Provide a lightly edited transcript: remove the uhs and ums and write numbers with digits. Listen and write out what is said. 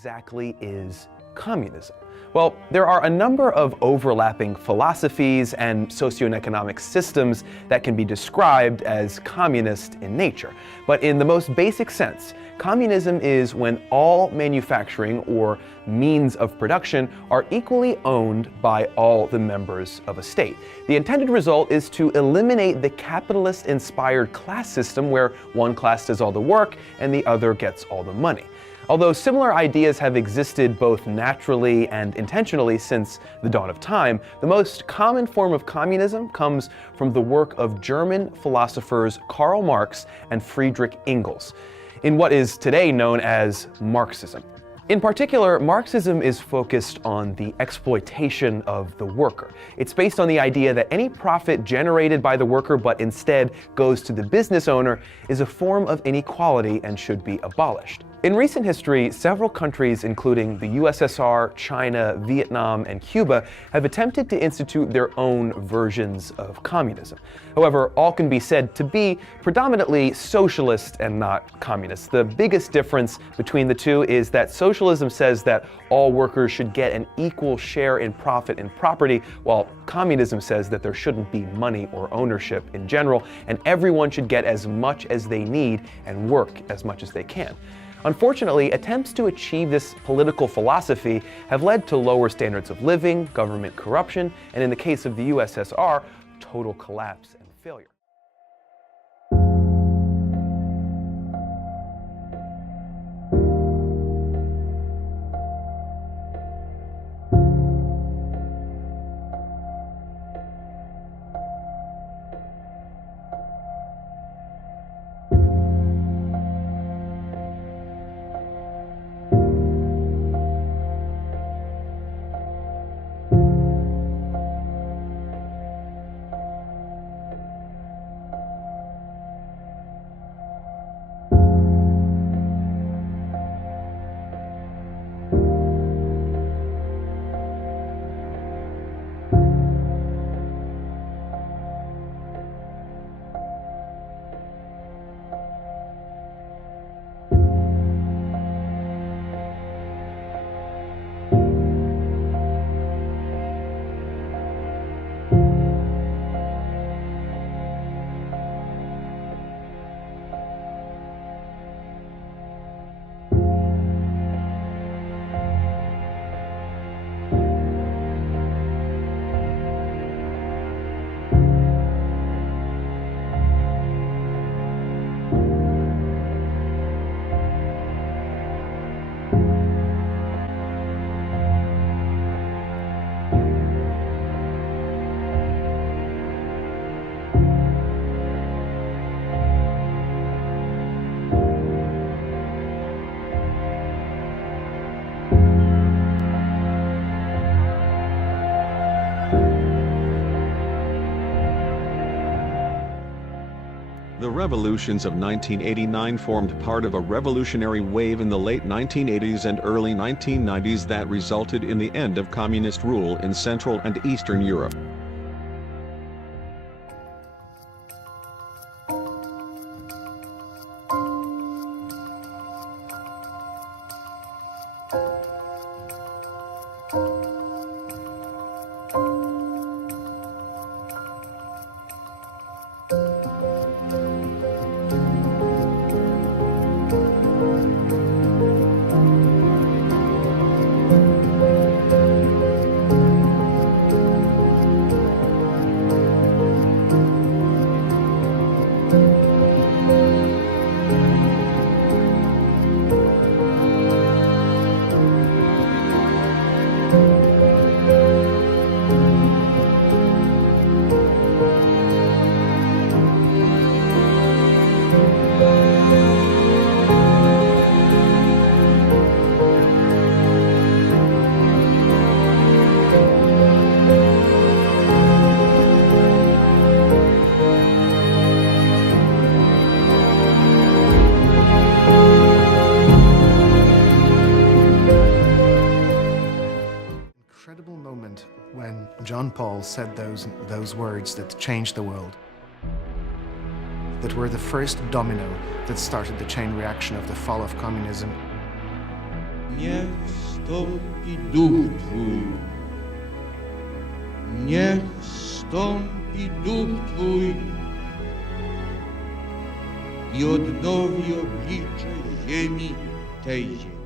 exactly is communism? Well, there are a number of overlapping philosophies and socioeconomic systems that can be described as communist in nature. But in the most basic sense, communism is when all manufacturing or means of production are equally owned by all the members of a state. The intended result is to eliminate the capitalist-inspired class system where one class does all the work and the other gets all the money. Although similar ideas have existed both naturally and intentionally since the dawn of time, the most common form of communism comes from the work of German philosophers Karl Marx and Friedrich Engels, in what is today known as Marxism. In particular, Marxism is focused on the exploitation of the worker. It's based on the idea that any profit generated by the worker but instead goes to the business owner is a form of inequality and should be abolished. In recent history, several countries, including the USSR, China, Vietnam, and Cuba, have attempted to institute their own versions of communism. However, all can be said to be predominantly socialist and not communist. The biggest difference between the two is that socialism says that all workers should get an equal share in profit and property, while communism says that there shouldn't be money or ownership in general, and everyone should get as much as they need and work as much as they can. Unfortunately, attempts to achieve this political philosophy have led to lower standards of living, government corruption, and in the case of the USSR, total collapse and failure. The revolutions of 1989 formed part of a revolutionary wave in the late 1980s and early 1990s that resulted in the end of communist rule in Central and Eastern Europe. When John Paul said those words that changed the world, that were the first domino that started the chain reaction of the fall of communism. Niech wstąpi duch Twój. Niech wstąpi duch Twój i odnowi oblicze ziemi tej ziemi.